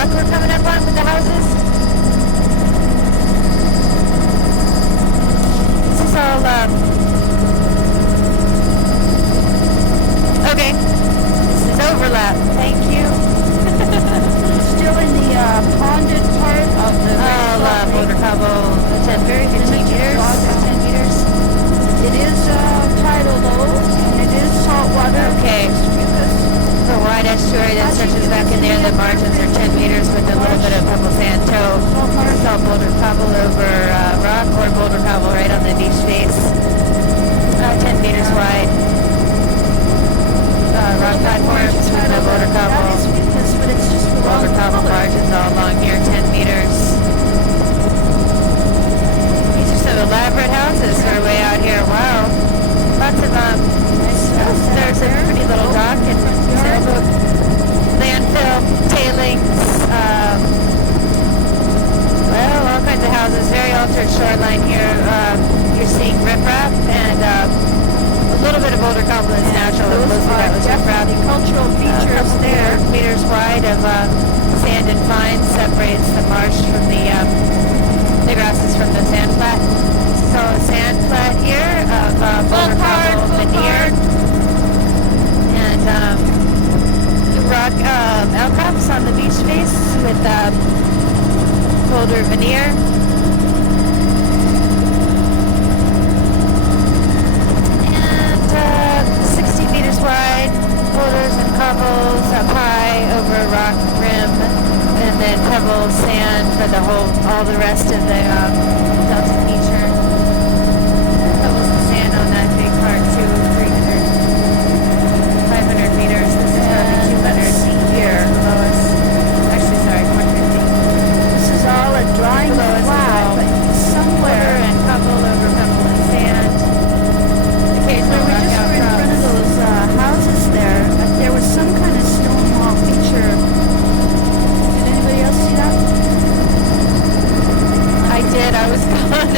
rock we're coming up on with the houses? This is all, okay. This is overlap. Thank you. Still in the ponded part of the Boulder Cobble, 10, very 15 meters. 10 meters. It is tidal though, and it is salt water. Okay. The wide estuary that stretches back in there, the margins are 10 meters with a little bit of pebble sand toe. Salt boulder cobble over rock or boulder cobble right on the beach face. 10 meters wide. Rock platforms with the boulder cobble. But it's just the wrong Boulder cobble color. margins all along here, 10 meters. These are some elaborate houses that are way out here. Wow. Lots of there's a pretty little dock and sailboat, landfill, tailings, well, all kinds of houses. Very altered shoreline here. You're seeing riprap and a little bit of boulder cobble is natural. Most of that was riprap. Cultural features there. Meters wide of sand and fines separates the marsh from the grasses from the sand flat. So a sand flat here of boulder cobble veneer and rock outcrops on the beach face with boulder veneer. And 60 meters wide, boulders and cobbles up high over a rock rim, and then pebbles, sand for all the rest of the delta feature. Pebbles and sand on that big part too, 500 meters. This is probably 200 here below us. Actually, sorry, 450. This is all a drying Below us is flat, all but somewhere. and pebble over pebble and sand. Occasional When we rock just were in front of outcrops. those houses there was some kind of stone wall feature. Did anybody else see that? I did. I was gone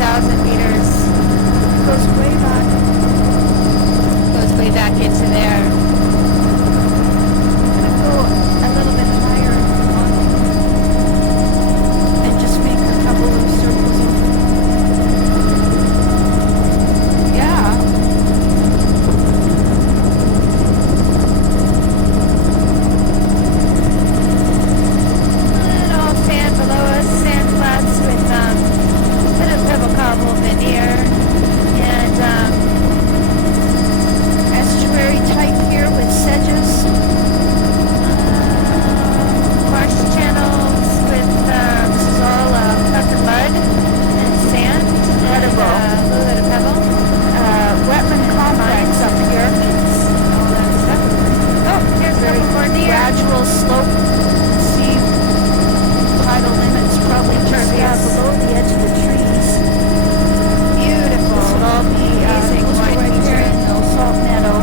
1,000 meters. Goes way back. Goes way back into there. I'm gonna go a little bit higher if you want. And just make a couple of circles over. Yeah. Little sand below us, sand flats with bit of pebble cobble veneer, and Estuary type here with sedges. marsh channels with this is all pepper mud and sand and a little bit of pebble. Wetland complex up here. All that stuff. Oh, here's a Very couple more deer. gradual slope. See, tidal limits probably just below the edge of the trees. Beautiful. This would all be Amazing close to wine right here feature. in the salt meadow.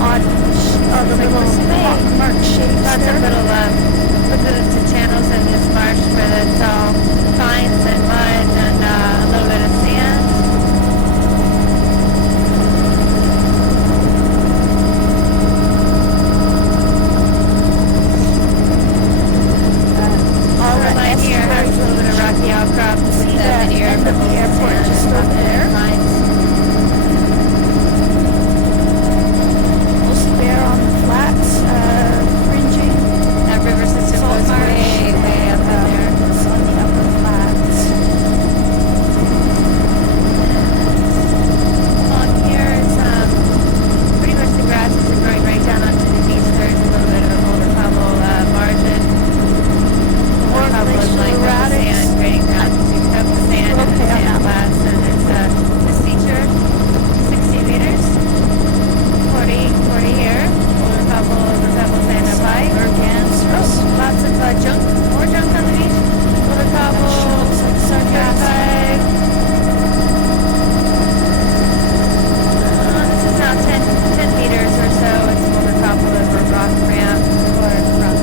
On the little marked shapes Lots of there. little look at the channels in this marsh where it's all vines and mud and a little bit of sand. All The that line here has a little bit of rocky outcrops with See the that veneer end of the pebbles airport and just over there? vines. Mostly there on the flats, fringing. That river system Salt goes marsh way, way up in there. It's on the upper flats. Along here is pretty much the grasses are growing right down onto the beach. There's a little bit of a boulder cobble margin. More Boulder cobble is glacial like the erratics. sand draining down to pick up the sand and the Okay, on sand that flats. And it's this feature, 60 meters, 40 here. Boulder cobble over pebble sand up high. Organzas. Lots of junk, more junk on the beach. Boulder cobble, Shows like sargassum. 35. This is now 10 meters or so. It's boulder cobble over rock ramp or rock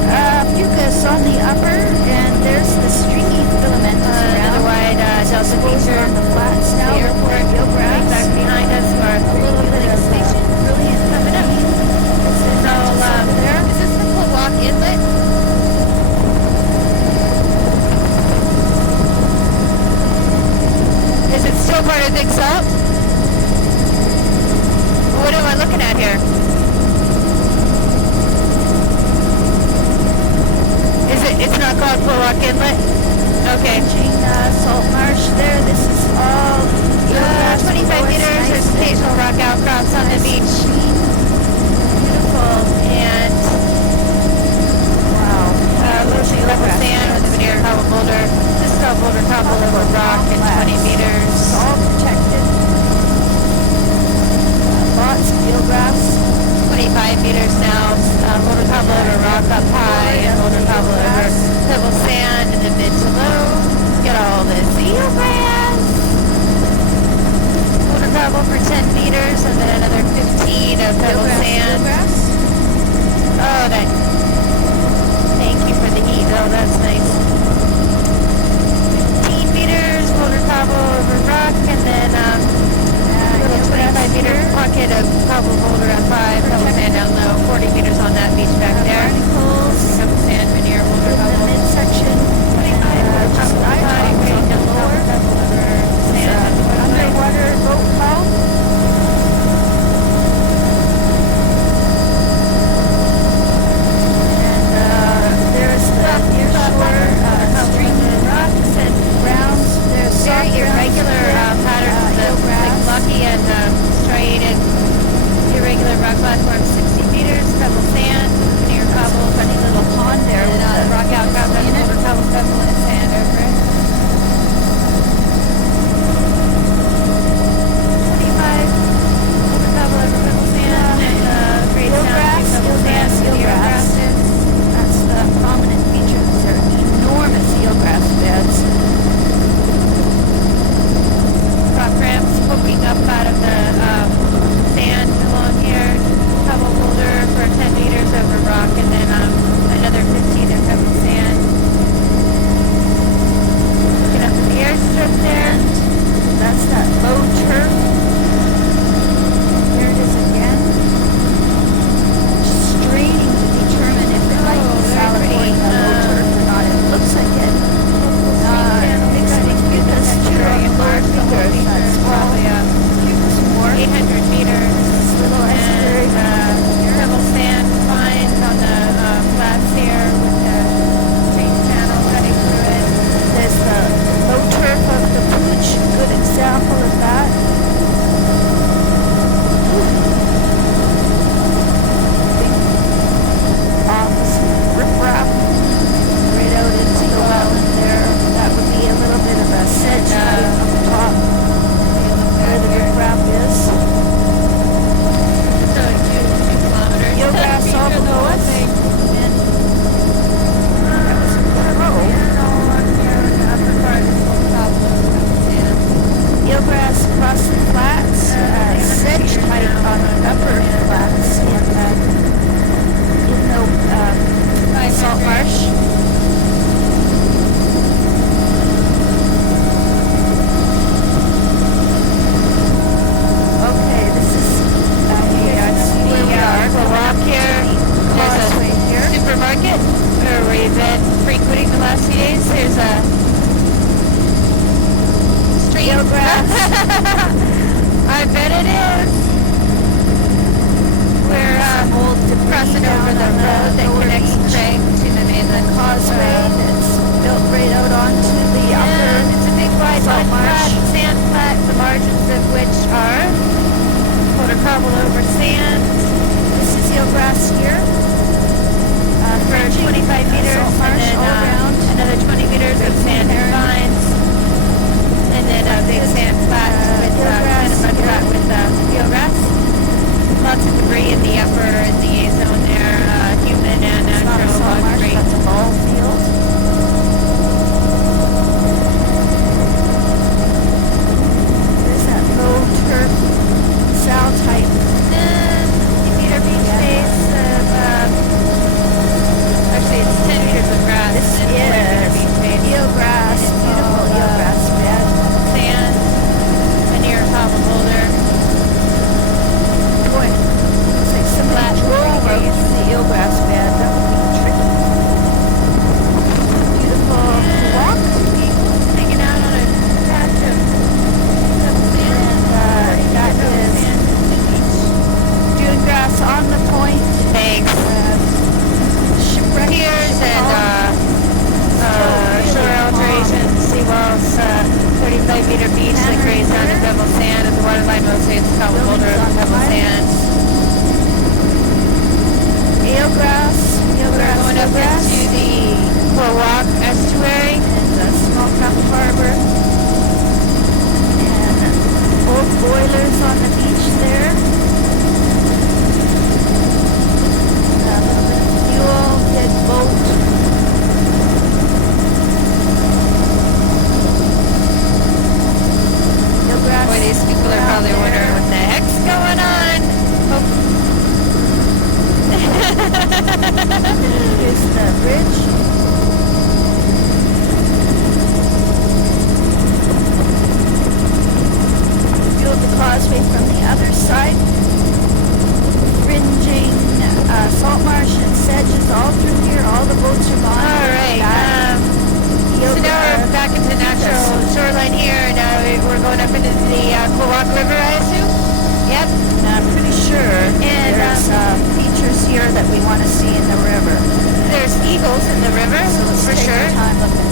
Fucus on the upper, and there's the stringy filament another wide delta feature. on the flats now. The airport right back behind us for a little bit of station. Brilliant Coming up. This is all there. is this the Plawak Inlet? Is it still part of Big Salt? What am I looking at here? It's not called Plawak Inlet? Okay. Salt marsh there. This is all 25 meters. There's occasional rock outcrops on the beach. Beautiful. And Wow. mostly level sand with a veneer cobble boulder. This is called boulder cobble over rock at 20 meters. It's all protected. Lots of eelgrass. 25 meters now. Boulder cobble over rock up high and boulder cobble over pebble sand in the mid to low. Get all this eelgrass. Boulder cobble for 10 meters and then another 15 of pebble sand. Eelgrass. down over the on road that lower connects beach. Craig to the mainland Causeway that's built right out onto the upper And it's a big wide salt mud flat, marsh. sand flat, the margins of which are quarter cobble over sand This is eelgrass here. for 25 meters, Salt marsh and then all around. another 20 meters of sand and vines, and then a big sand flat with kind of mud flat with eelgrass. Lots of debris in the upper in the A zone there, human and It's not a natural salt marsh, debris. that's a ball field. There's that low turf sow type. 50-meter beach base of, actually it's 10 meters of grass. This and then 40 meter is beach base. eelgrass, And it's beautiful all, eelgrass bed. Sand, veneer cobble boulder. Boy, looks like somebody drove out to the eelgrass bed. That would be tricky. Beautiful walk. People hanging out on a patch of sand. And that is dune grass on the point. Thanks. Shipwreck. Piers and shore alteration, seawalls, 35-meter beach that graze down to pebble sand, and the waterline mostly it's cobble boulder and pebble sand. Eelgrass. Eelgrass. Going up eelgrass. into the Walk estuary. And small craft harbor. And old boilers on the beach there. A little bit of fuel, dead boat. Eelgrass. Boy, these people are probably wondering what the heck's going on. Here's the bridge. View of the causeway from the other side. Fringing salt marsh and sedges all through here. All the boats are gone. All right. So now we're back into natural shoreline here, and we're going up into the Quawak River, I assume? Yep. I'm pretty sure And, there's features here that we want to see in the river. There's eagles in the river, So let's for take sure. our time looking.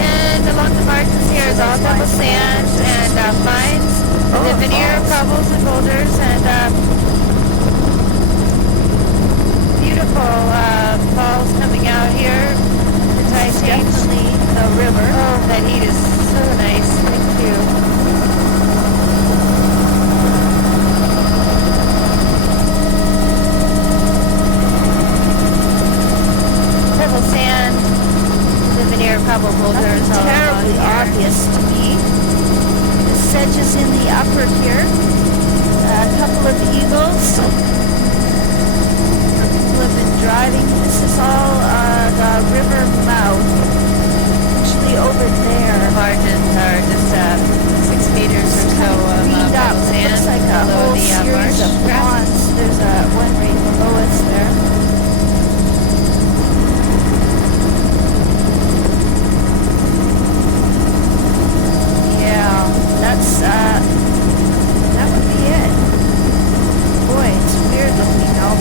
And along the margins here is all pebble sand and vines, and the veneer cobbles and boulders, and beautiful falls coming out here. The tide It's change. definitely the river. Oh, that heat is so nice. Thank you. Pebble sand, the veneer cobble boulders all Terribly along here. obvious to me. The sedges in the upper here. A couple of eagles. People have been driving. This is all the river mouth. Actually over there. The margins are just 6 meters or so of Cleaned up. pebble sand Looks like a below whole the series marsh of grass. ponds. There's one right below us there. Yeah, that would be it. Boy, it's weird looking though.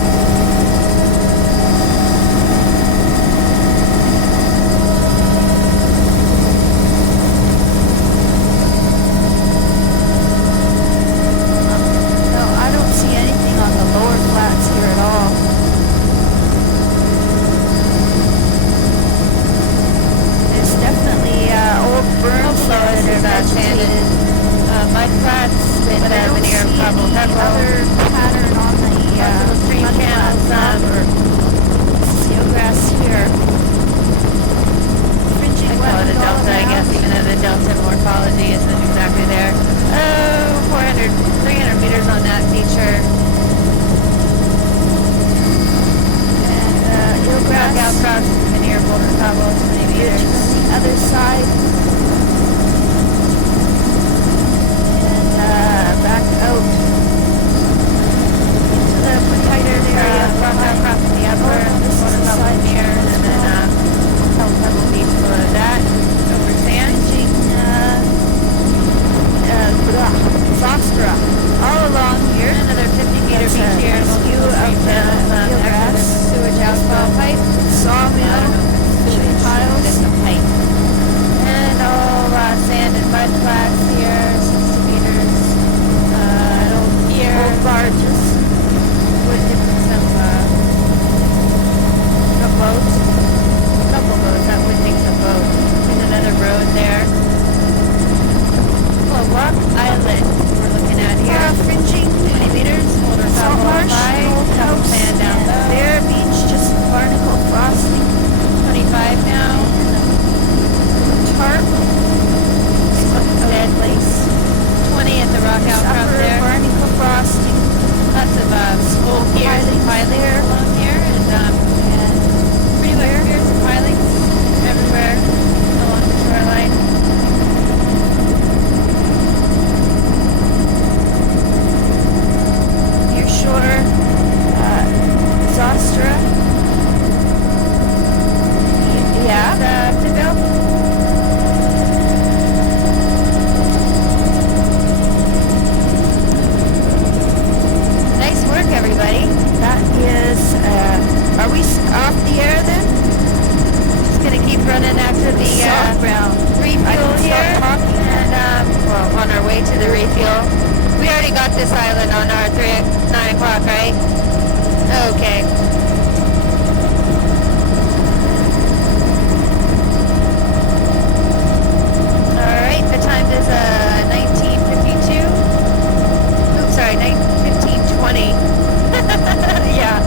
No, I don't see anything on the lower flats here at all. There's definitely old berms Below it there is that are sand vegetated. and mud flats with But I don't veneer see cobble any pebble. other pattern on the Little stream mud channels, flats or eelgrass here. Fringing I call it a wetland all delta, I guess, around. even though the delta morphology isn't exactly there. 300 meters on that feature. And eelgrass. Back out across veneer boulder cobble, 20 Bridge meters. from the other side. And back out into the Potato area. Walk out across the upper, This is water the cobble side here, channel as and then Pebble Beach below that, over sand. Fringing Zostra all along here. Another 50-meter That's a beach here, nice view of the eelgrass. the refuel. We already got this island on our 9 o'clock, right? Okay. Alright, the time is 19:52. Oops, sorry, 15:20. Yeah.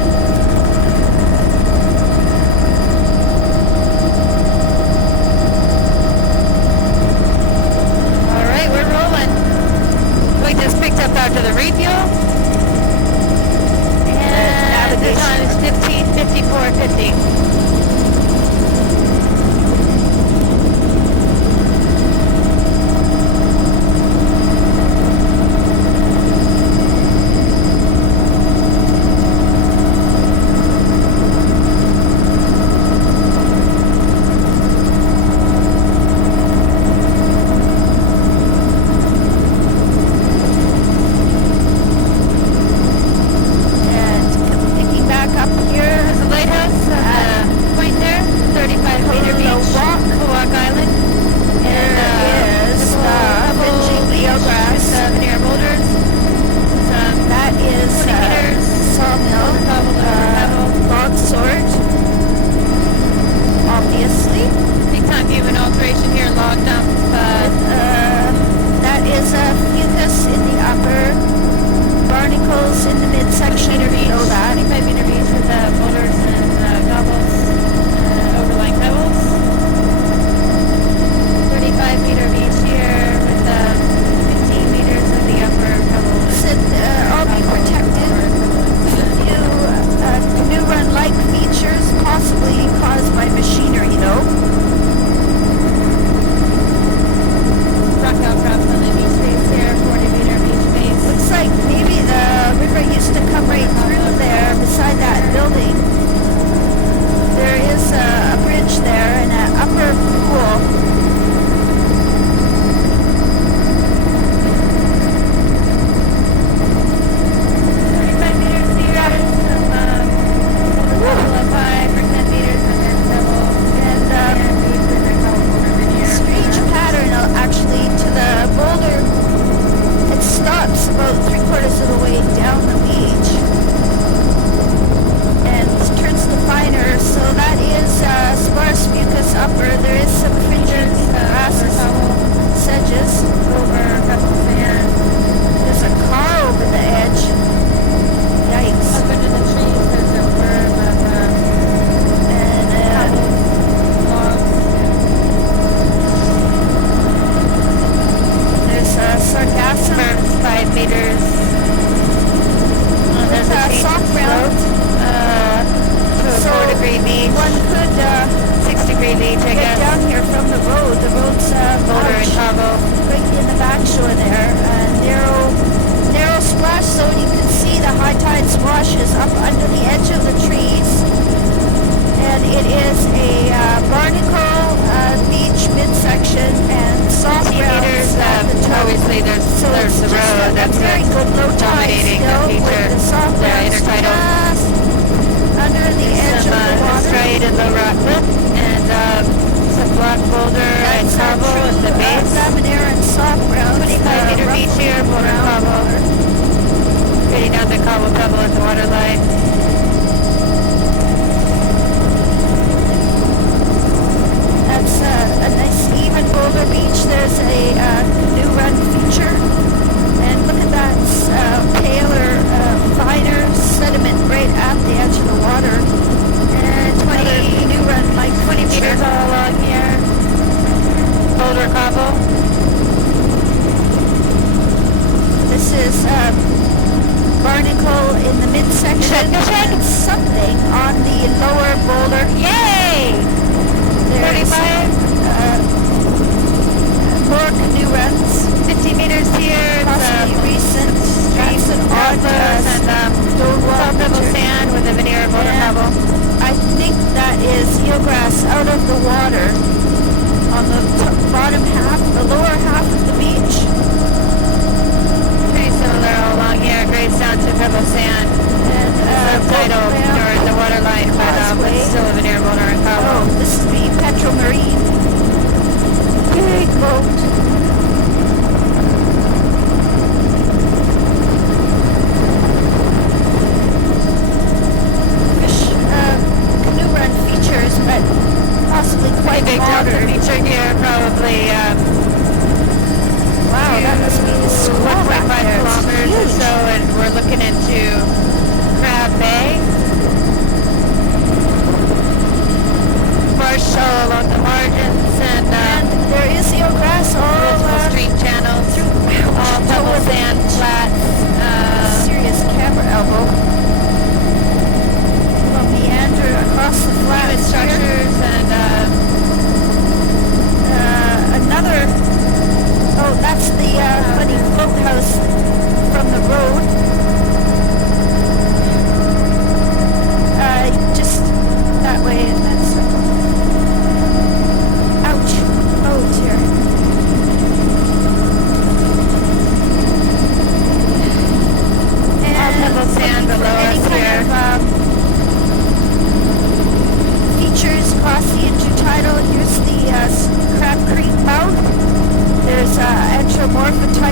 Alright, we're rolling. We just picked up after the refuel. And the time is 15:54:50.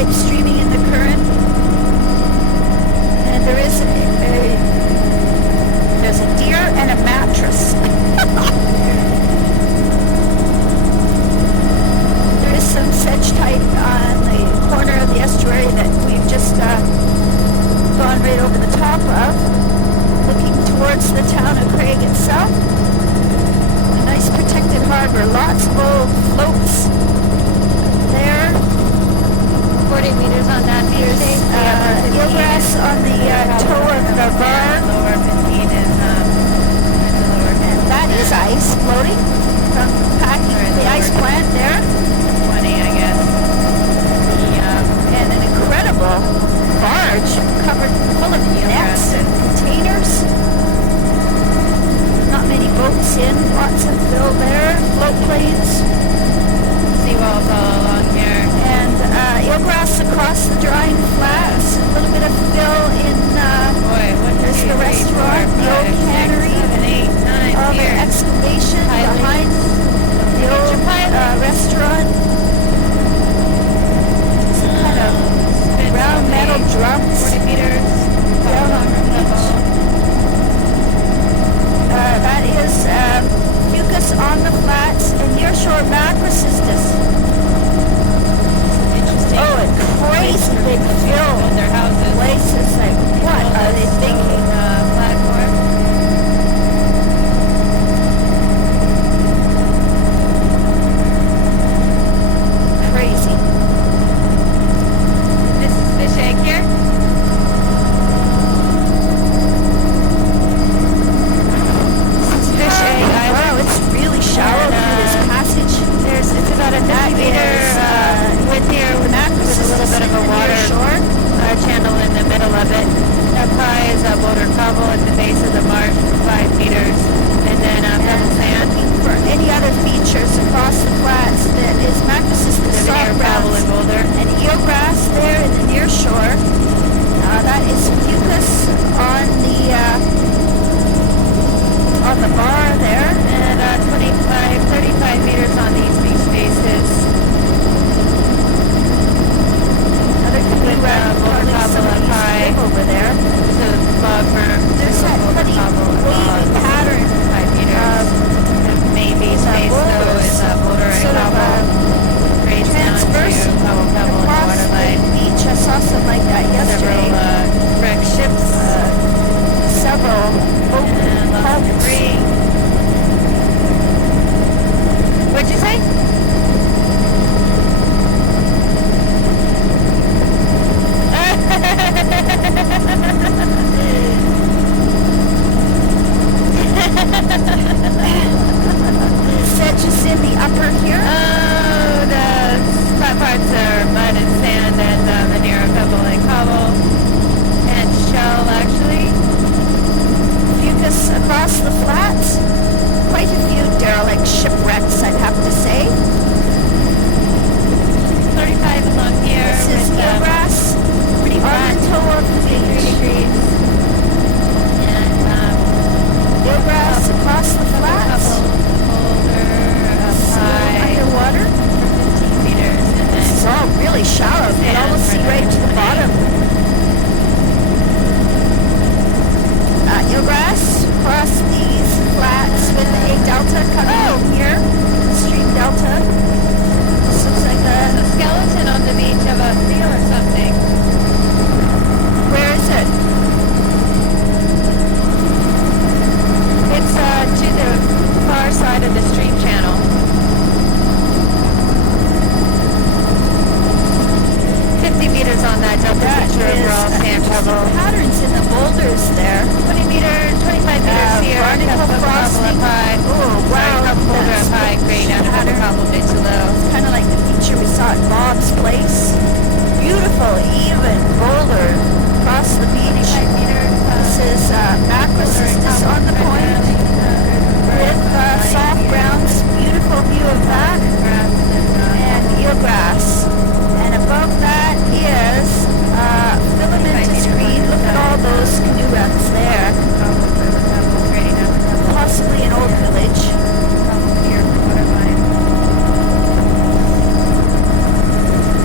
pipe streaming in the current. And there's a deer and a mattress. There is some sedge type on the corner of the estuary that we've just gone right over the top of, looking towards the town of Craig itself. A nice protected harbor, lots of old floats there. 40 meters on that beach. Eelgrass on the toe of the bar. Lower 15 is lower. And that is ice floating from packing the ice plant there. 20, I guess. And an incredible barge covered full of nets and containers. Not many boats in, lots of fill there, float planes. Seawalls all along here. And eelgrass across the drying flats, a little bit of fill in, there's the restaurant, the old cannery, all the excavation behind the old restaurant. Some kind of round metal drums 40 meters down on the beach. That is mucus on the flats and nearshore macrocystis. Interesting. Oh, and crazy big fill in their houses. places. Like, what are they thinking? Platform. Crazy. This is fish egg here. Fish egg island. Wow, it's really shallow through this passage. It's about a 50 meter width here with a little bit of a water shore. Channel in the middle of it. Up high is a boulder cobble at the base of the marsh, 5 meters, and then pebble sand. For any other features across the flats, that is macrocystis soft gravel and boulder. and eelgrass there in the near shore. That is mucus on the bar there, And 35 meters on these beach bases. another canoe With wrap, boulder probably cobble up somebody's high. live over there. So log firm. There's that funny wavy pattern 5 meters. Maybe space though is boulder and sort of cobble. Grades down to transverse cobble and across water the line. beach. I saw something like that yesterday. Several wreck ships. Several boat And lots of hulks. debris. What'd you say? Sedges in the upper here. Oh, the flat parts are mud and sand and veneer pebble and cobble and shell actually. Mucus across the flats. Quite a few derelict shipwrecks, I'd have to say. 35 along here. This is with, eelgrass pretty on flat. the toe of the 3 beach. degrees. And Eelgrass across the flats. boulder up high. Underwater. 15 meters and then It's all really shallow. You can Sand almost see for right to the the bottom. Eelgrass across these flats with a delta coming in here. Stream delta. This looks like there's a... a skeleton on the beach of a seal or something. Where is it? It's to the far side of the stream channel. 50 meters on that double picture of raw sand pebble. Patterns in the boulders there. 20 meters, 25 meters here. Barnacle Pebble frosting. up high. Oh, wow. Pebble boulder up high, grade under the cobble bit too low. Kind of like the feature we saw at Bob's Place. Beautiful, even boulder across the beach. 25 meters. This is macrocystis on the point with soft browns. Beautiful view of that. And eelgrass. And above that is filamentous green. Look at all those canoe wrecks there. Possibly an old village.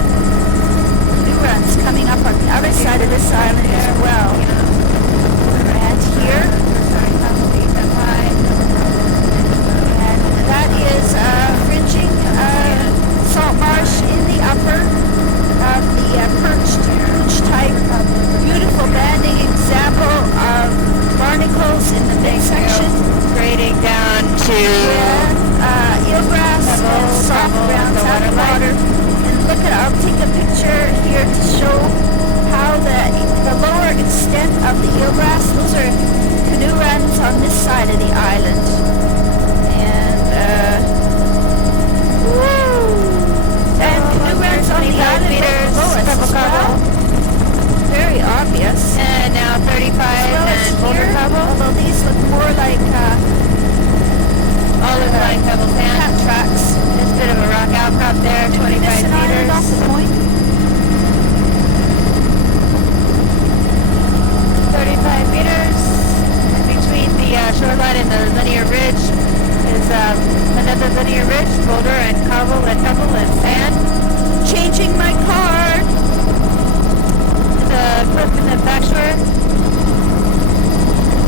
Canoe I'll take a picture here to show how the lower extent of the eelgrass, those are canoe runs on this side of the island. And, and canoe runs on the island below us as well. Very obvious. And now 35 and Boulder Cobble. Although these look more like all look like pebble sand. cat tracks. There's a bit of a rock outcrop there, 25 meters. Off the point. 35 meters. And between the shoreline and the linear ridge is another linear ridge, boulder and cobble and pebble and sand. Changing my card. The cliff in the backshore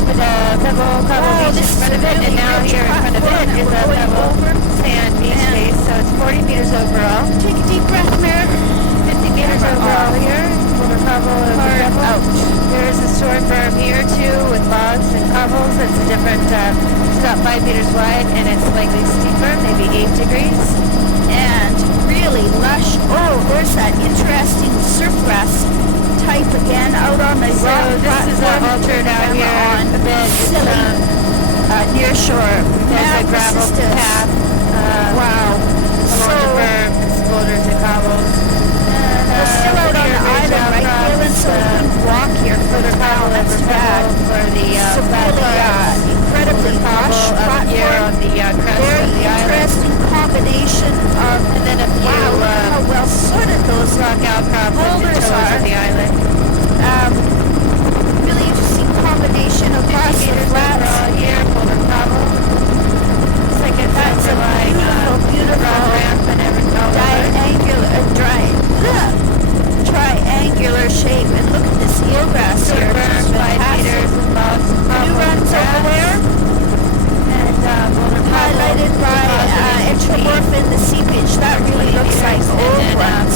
with a pebble cobble beach in front of it, and now here in front of it is a pebble sand beach base, so it's 40 meters overall. Take a deep breath, Mare. 50 meters overall here. Boulder cobble and pebble. Out. There is a short berm here too with logs and cobbles. It's a different, it's about 5 meters wide and it's slightly steeper, maybe 8 degrees. And really lush. Oh, there's that interesting surfgrass type again out on the So rock this is altered out here on a bit. silly near shore. There's a gravel path. Wow. Along the berm, it's boulders and cobbles. We're still out on the island, right, Galen? So we can walk here for the cobble. That's too bad. For the So really incredibly lush up here on platform. the crest Very of the island. interesting combination of, And then a few wow, look how well sorted those rock outcrops at the boulders toes are. of the island. Really interesting combination of lots of flats. Overall here, boulder cobble. It's like it's That's a overlying beautiful rock ramp and everything all triangular shape. And look at this eelgrass over. here. Berm, 5 meters and logs and Canoe cobbles runs and over grass. there, And boulder cobble. highlighted by intramorphin, the seepage. That really looks like old ones.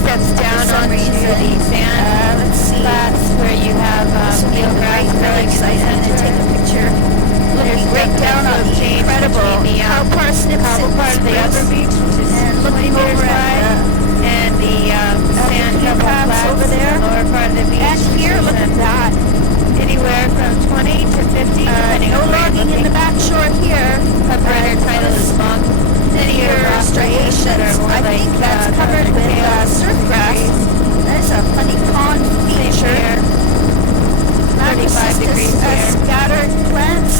Steps down For some onto reason. the sand Let's see. flats where you have eelgrass Really growing in the excited to take center. a picture. Looking right down on the change incredible between the cow parsnips cobble and part of the upper spruce. beach, which is And 20 looking meters over wide, at and the sand the pebble paths flats over there. in the lower part of the beach. And here, which look is at that. anywhere from 20 to 50, depending No on where you're logging in looking. the back shore here. Operator title is long. Linear rock striations. that are more I like, think that's covered with surf grass. There's a funny pond feature. 35 degrees here. Scattered plants.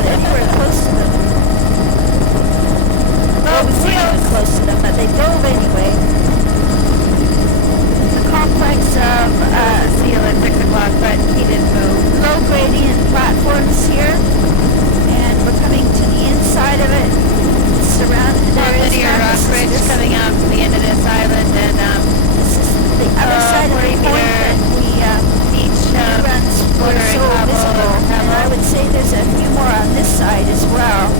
got anywhere close to them. Well, we weren't even close to them, but they dove anyway. The complex of seal at 6 o'clock, but he didn't move. low gradient platforms here, and we're coming to the inside of it. Surrounded, There is linear rock bridge coming out to the end of this island, and this is the other side of the 40 point meter that beach runs were bordering so Cabo visible. and And I would say there's a few more on this side as well.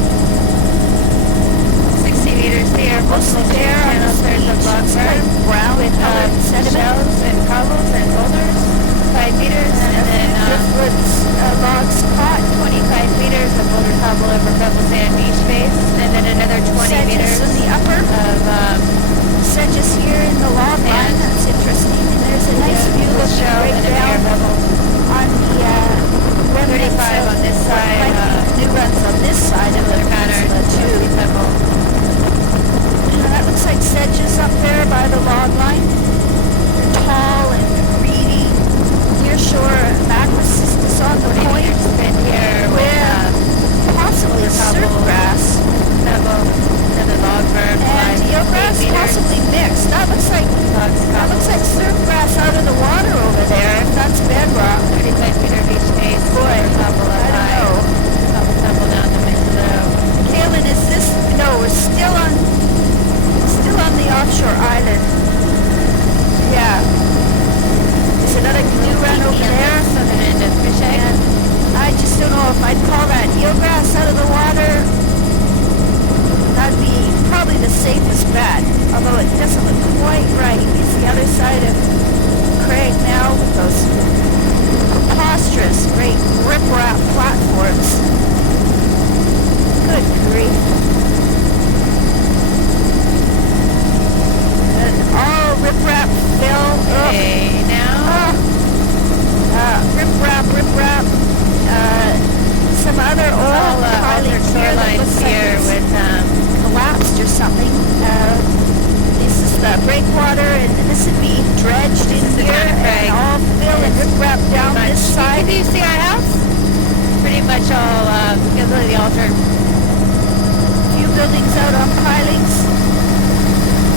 60 meters here, Mostly multiple there on channels. this There's a beach. block It's berm like brown with colored sediment. shells and cobbles and boulders, 5 meters, and then Driftwoods, logs caught. 25 meters of boulder cobble over pebble sand beach face, and then another 20 Sedges meters in the upper. of Sedges here in the log line. That's interesting. And there's a nice view of the show and a breakdown air bubble. on the 35 on this side, new runs on this side of the pattern, peninsula too. pebble. That looks like sedges up there by the log line. They're tall and reedy. Nearshore macrocystis on the point Spin here with possibly surf grass pebble, and the log berm, and eelgrass, possibly mixed. That looks like surf grass out of the water over there. If that's bedrock. 35 meter beach face. Boy, Pebble up I don't high. know. Pebble down the Winslow. Kaylin, is this? No, we're still on the offshore island. Yeah. There's another canoe run over there. Southern end of fish egg. And I just don't know if I'd call that eelgrass out of the water. That'd be probably the safest bet. Although it doesn't look quite right. It's the other side of Craig now with those preposterous great riprap platforms. Good grief. All riprap fill. Okay, now. Riprap. Some other oil pilings here that shorelines looks like here it's with collapsed or something. This is the breakwater, and this would be dredged in the here, town of Craig. and all fill and riprap down this side. Do you see our house? Pretty much all, because of the altered. Few buildings out on pilings.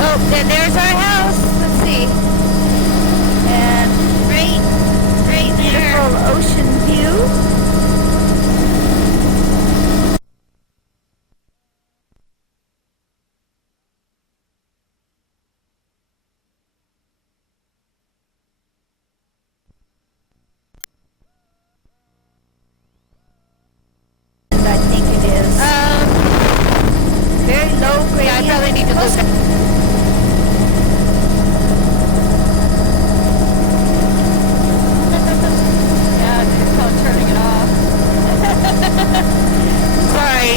Oh, and there's our house. Let's see. And great beautiful ocean view. And I think it is. Very low gradient. Yeah, I probably need to look at. Yeah, it's called turning it off. Sorry.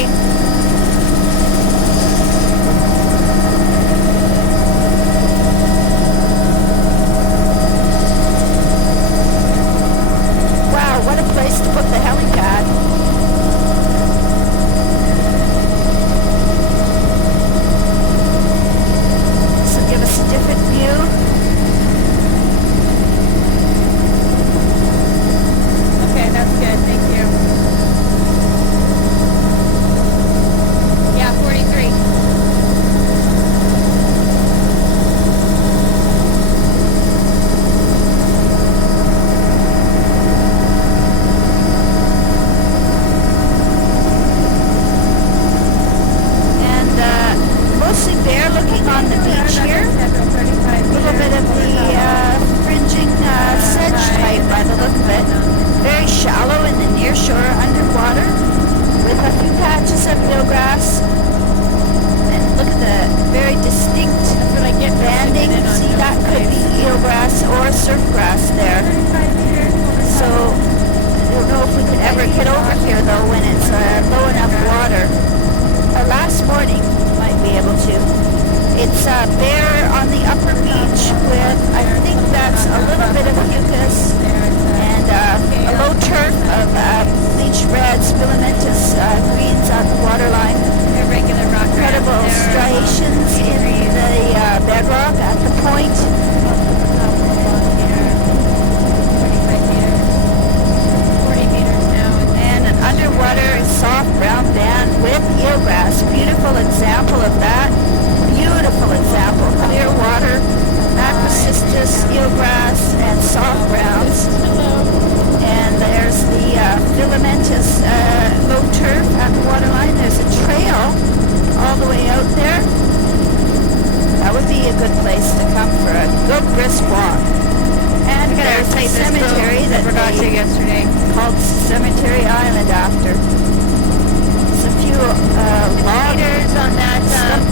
Wow, what a place to put the helipad. This will give us a different view. Okay, that's good. Thank you. Yeah, 43. And mostly bare looking on the beach here. A little bit of the fringing sedge type by the look of it. Very shallow in the near shore underwater with a few patches of eelgrass. And look at the very distinct banding. See, that could be eelgrass or surf grass there. So I don't know if we could ever get over here though when it's low enough water. Last morning might be able to. It's bare on the upper beach with, I think that's a little bit of humus and a low turf of bleached reds, filamentous greens on the waterline. Irregular rock. Incredible striations in the bedrock at the point. 45 meters. 40 meters now. And an underwater soft nice low turf at the waterline. There's a trail all the way out there. That would be a good place to come for a good brisk walk. And there's a cemetery that forgot to they yesterday. called Cemetery Island after. There's a few log Meters on that,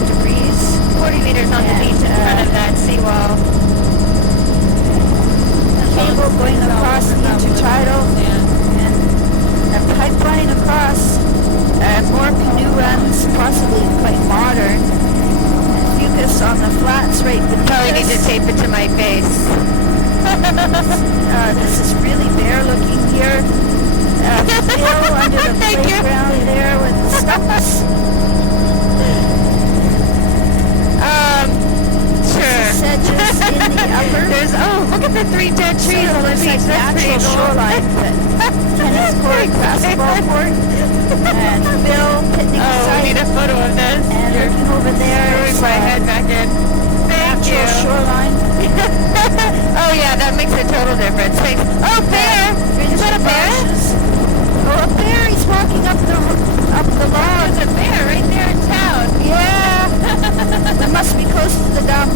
debris. 40 meters on the And, beach in front of that seawall. Cable going across the intertidal and a pipeline across. More canoe runs, possibly quite modern. And Fucus on the flats right beneath Probably need to us. tape it to my face. This is really bare looking here. Phil under the Thank you. playground there with the stumps. Sure. Sedges in the upper. There's, look at the 3 dead trees on the Looks beach. like That's pretty natural cool. shoreline. Tennis court, basketball court. And Phil pitting Oh, we need aside. a photo of this. And looking over there Throwing is my head back in. Thank you. natural shoreline. Oh yeah, that makes a total difference. Thanks. Oh, bear! Is that a bear? Oh, a bear! He's walking up the log. There's a bear right there in town. Yeah. That must be close to the dump.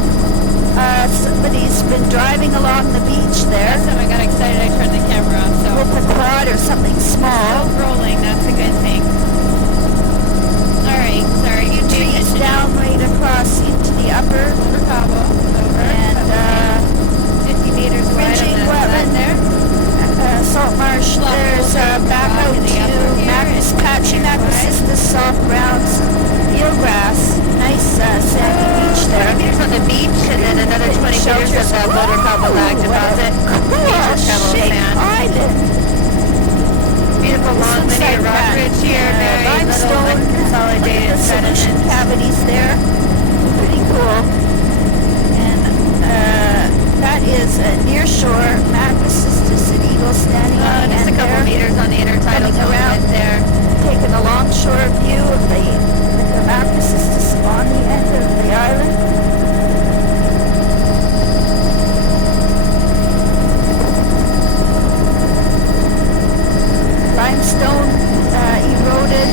Somebody's been driving along the beach there Last time I got excited, I turned the camera off, so. with a quad or something small. Still rolling, that's a good thing. Alright, sorry, you Trees down right across into the upper. Over Cabo, over. And 50 meters wide fringing on the wetland there. salt marsh. There's back out in the upper to here. patchy macrocystis, soft grounds, eelgrass. Nice sandy beach 20 there. meters on the beach, and then another 20 meters of the Boulder Cabo lag deposit. Cool Shovel shape sand. island. Beautiful long Looks linear like rock that. ridge here, very little Limestone. unconsolidated Solution sediments. cavities there. Pretty cool. And that is a near shore macrocystis and eagle standing on the Just a end couple there. meters on the intertidal Coming around. zone there. Taking a longshore view of the macrocystis on the end of the island. Limestone eroded.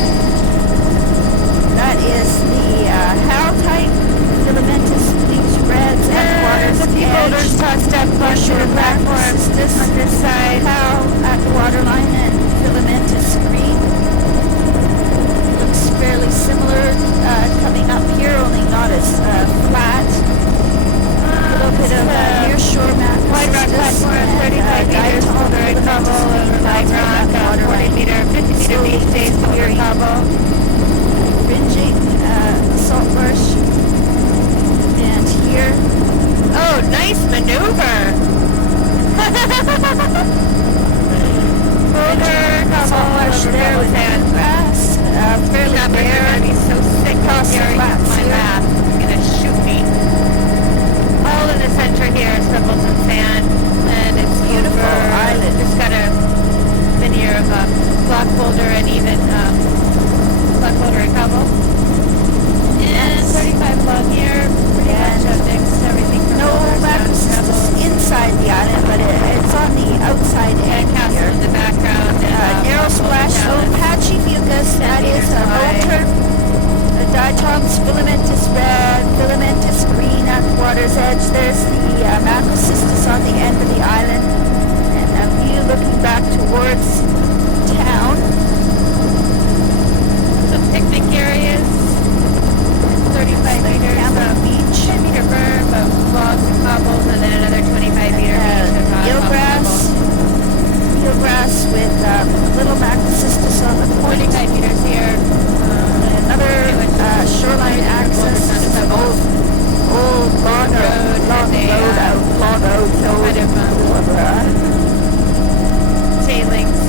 That is the haltite, filamentous leaves, reds, and There's a few boulders tossed up onto the platform on this side. How at the waterline and filamentous green. Looks fairly similar coming up here, only not as flat. A little bit of near shore Wide rock platform, 35 meters, Boulder and Cabo, over light rock, 40 meter, 50 meter beach days, Boulder Cabo. Fringing salt marsh. And here, Oh, nice maneuver! Boulder, Cabo, salt marsh over there Cabo with sand. grass. Fairly Traffic are bare. gonna be so sick Across the here, flats my here. map. It's gonna shoot me. All in the center here is Simpleton Sand, and it's Beautiful over. island. It's got a veneer of block boulder and even block boulder and Cabo. And 35 along here, pretty much a mix, everything from No boulders down to macrocystis pebbles. inside the island, but it's on the outside And end castle here. in the background. And, Narrow splash zone, patchy fucus, that is a low wide. turf. The diatoms, filamentous red, filamentous green at the water's edge. There's the macrocystis on the end of the island. And a view looking back towards town. Some picnic areas. 35 meters of beach. 10 meter berm of logs and cobbles, and then another 25 meter beach of Eelgrass. Eelgrass with little macrocystis on the point. 25 meters here. Another shoreline access. Some old log Road log and a, road out, log out, kind of, road. tailings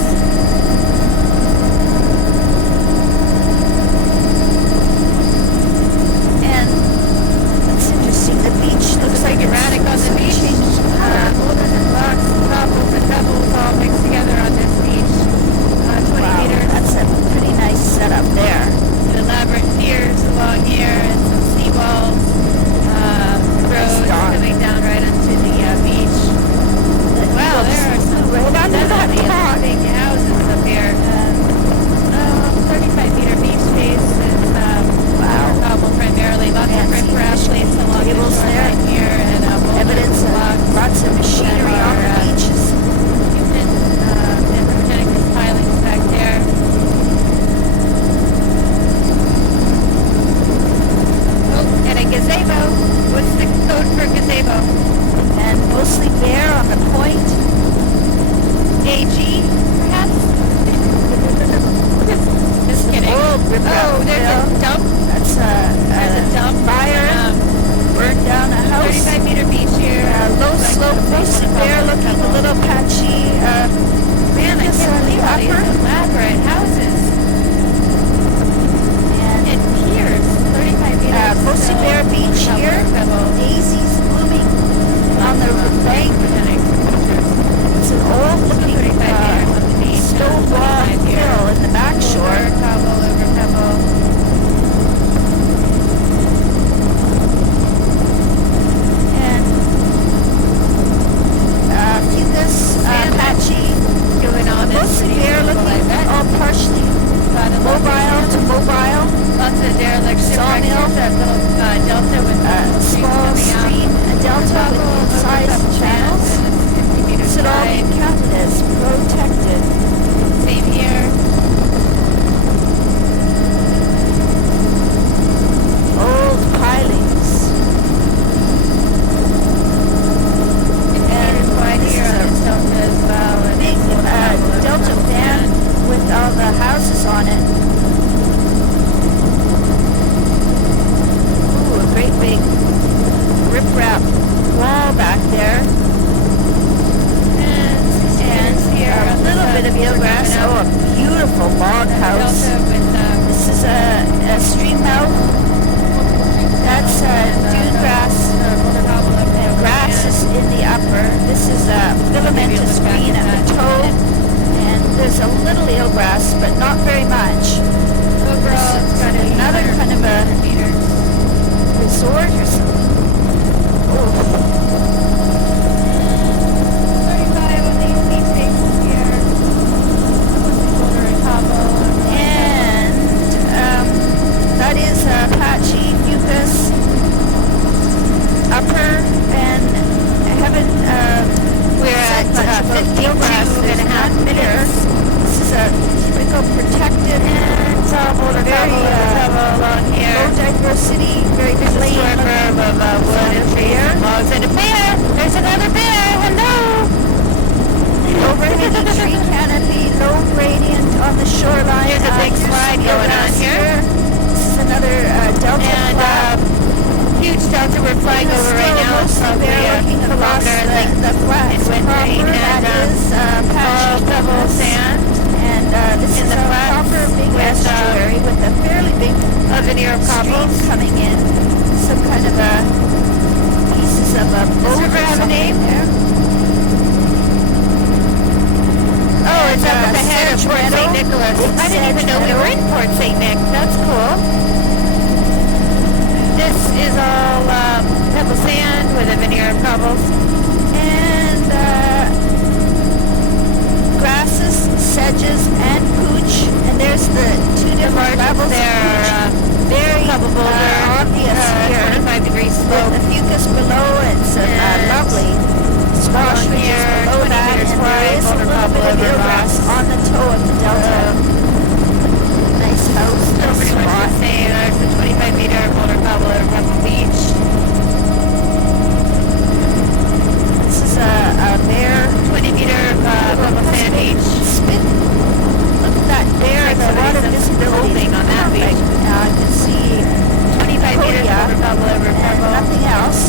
Oh, there's a dump. That's There's a dump. fire. Burned down a house. 35-meter beach here. Low slope, mostly bare looking, a little patchy. Man, I just can't on the believe all these upper. elaborate houses. And piers. 35 meters. Mostly still. bare beach Pebble, here. Pebble. Daisies blooming on the bank. It's an old looking 35 meters on the beach. stone wall 25 here. hill in the back shore. Pebble over Pebble. And Fucus, patchy, Going on mostly bare looking, all partially mobile to mobile. Lots of derelict Sawmill. shipwrecks. That little delta with Small stream, a delta with incised channels. This should all be counted as protected. Same here. Old pilings. And right this here is on a this delta as well. And big it's a delta van with all the houses on it. Ooh, a great big riprap wall back there. And here a on little the bit of eelgrass. Oh, a beautiful log house. delta with This is a stream mouth. That's dune grass. Grass is in the upper. This is filamentous green at the toe. And there's a little eelgrass, but not very much. overall it's got Another kind of a meters. resort or something. Oh, 35 on these beach stations here. Boulder and Cabo. and that is patchy Fucus upper, and I haven't We're at 52.5 meters. This is a typical protected And it's all Boulder Very, Cabo along here. low diversity, very There's a plain storm looking. of wood and trees and logs and a bear. There's another bear. Hello. Overhanging tree canopy, low gradient on the shoreline. There's a big slide going on here. This is another delta And flat. huge delta we're flying It's over right still now. It's mostly probably bare a looking across kilometer in length. the flats and wind proper. rain That and, is all patchy pebble Fucus. sand. And this in is the a flats proper big with, estuary with a fairly big A veneer of stream cobbles. coming in. Some kind of a pieces of a boat river or have a something name? there. Oh, it's up at the head of Port St. Nicholas. I didn't even know we were in Port St. Nick. That's cool. This is all pebble sand with a veneer of cobbles. And grasses, sedges, and pooch. And there's the two different levels there. of pooch. Very Pebble boulder. obvious here. 25-degree With slope. the Fucus below, it's And lovely squash along ridges here, below 20 that, meters and there wide, is a boulder little cobble bit of over eelgrass rocks. on the toe of the delta. Nice house, Still nice pretty much spot. the same. There's the 25-meter Boulder Cobble over Pebble Beach. This is a bare 20-meter Pebble Sand Beach. spin. Look at that there, Looks the like water somebody's visibility. holding on that Perfect. beach. I can see 25 meters Kodia Boulder Cobble over and Pebble. nothing else.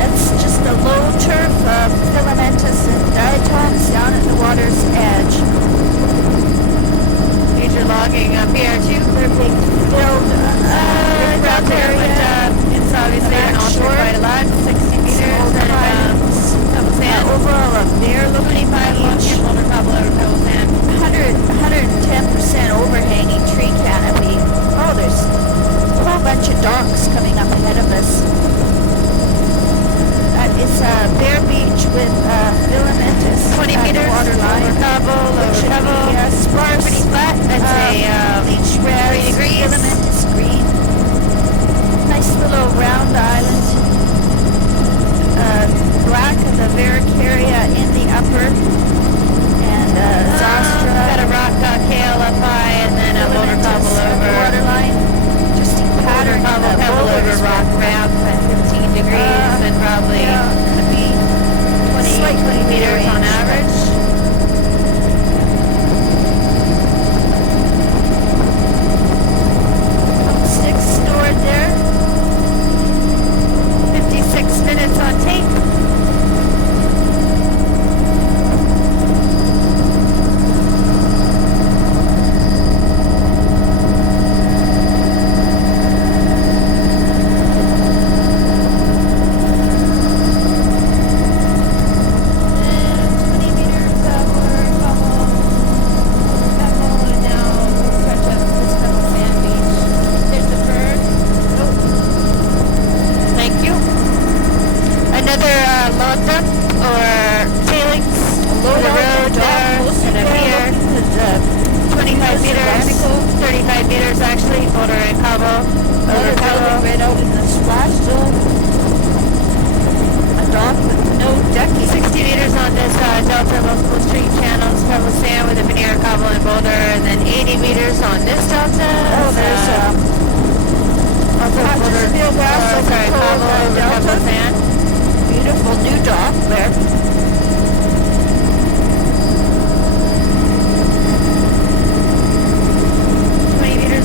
That's just the low turf of filamentous and diatoms down at the water's edge. Major logging up here too. They're big filled Down there, but it's obviously back been altered shore. quite a lot. 60 meters Old and pilings. Pebble Sand. Overall, a bare looking 25 long beach. Boulder Cobble over Pebble Sand. 110% overhanging tree canopy. Oh, there's a whole bunch of docks coming up ahead of us. It's a bare beach with filamentous 20 at the meters waterline. over Cobble, over Should Pebble. be sparse, Pretty flat. I'd say bleach red, 3 degrees. filamentous green. Nice little round island. Black of the Varicaria in the upper, and Got Zostra. a rock kale no decking. 60 meters on this delta, multiple stream channels, pebble sand with a veneer, cobble, and boulder, and then 80 meters on this delta. Oh, there's also patches of eelgrass over sorry, the cobble over delta. pebble sand. Beautiful new dock there.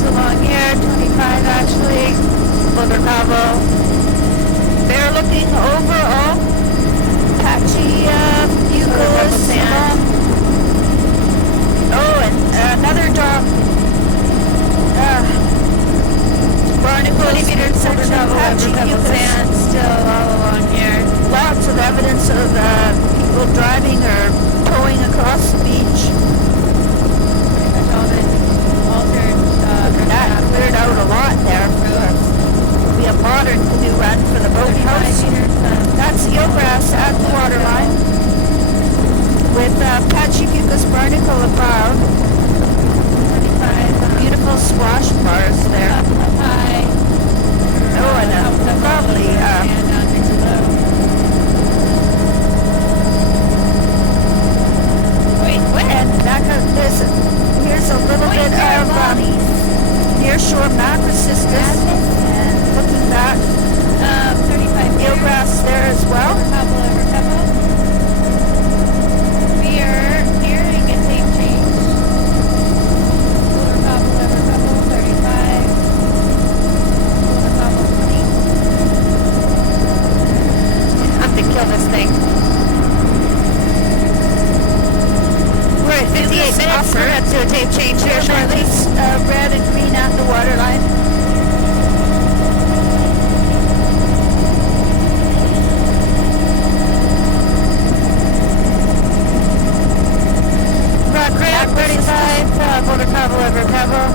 Along here, 25 actually, boulder cobble. They're looking overall patchy eucalyptus along. Oh, and another dock. Barnacles, 20 meters boulder cobble over pebble sand, still all along here. Lots of evidence of people driving or towing across the beach. Pretty much all been altered. That cleared out a lot there. It'll be a modern canoe run for the boathouse. That's eelgrass at the waterline with patchy fucus barnacle above. Beautiful squash bars there. High. Oh, and a lovely and here's a little bit of nearshore macrocystis, and looking back, 35 eelgrass there as well. Cobble over pebble. We are nearing a tape change. Boulder cobble over pebble, 35. Boulder cobble, 20. I'm gonna kill this thing. We're at 58 minutes. We're going to do a tape change here shortly. Red and green at the waterline. Rock crab, 35, boulder cobble over pebble.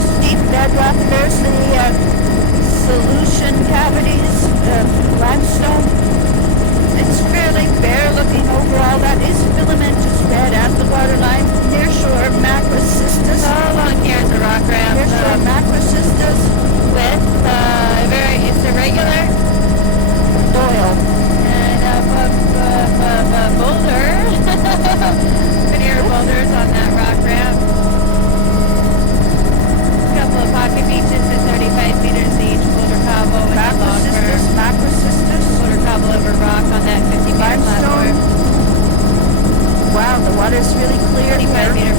Steep bedrock. There's the solution cavities, limestone. It's fairly bare looking overall. That is filamentous red at the waterline. Nearshore macrocystis. All along here is a rock ramp. Nearshore macrocystis With it's a regular oil. and a boulder. Veneer boulders on that rock ramp. A couple of pocket beaches at 35 meters each. Boulder cobble with a long curve. Macrocystis. Boulder cobble over rock on that 50 meter platform. Wow, the water's really clear. 35 meter